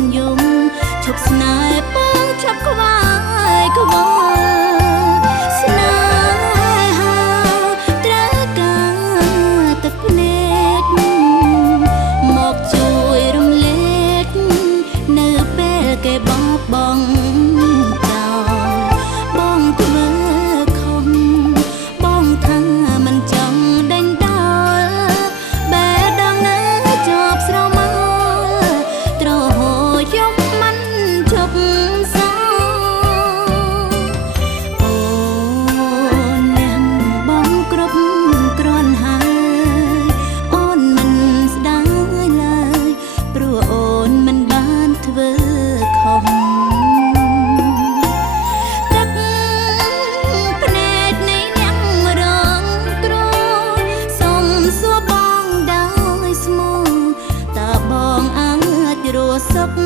នយំឈប់ស្នេហ៍ពងឈប់ខ្វាយខ្វល់ស្នេហាត្រូវការទឹកភ្នែកមកជួយរំលែកនៅពេលគេបោះបង់ចោលបងធ្វើខំបងថាមិនចង់ដេញដោលបែរដល់នៅជាប់ស្រមោលត្រហូយំមិនជប់សោអូនអ្នកបងគ្រប់គ្រាន់ហើយអូនមិនស្ដាយឡើយព្រោះអូនមិនបានធ្វើខុសទឹកភ្នែកនៃអ្នករងគ្រោះសុំសួរបងដោយស្មោះតើបងអាចរស់សុខ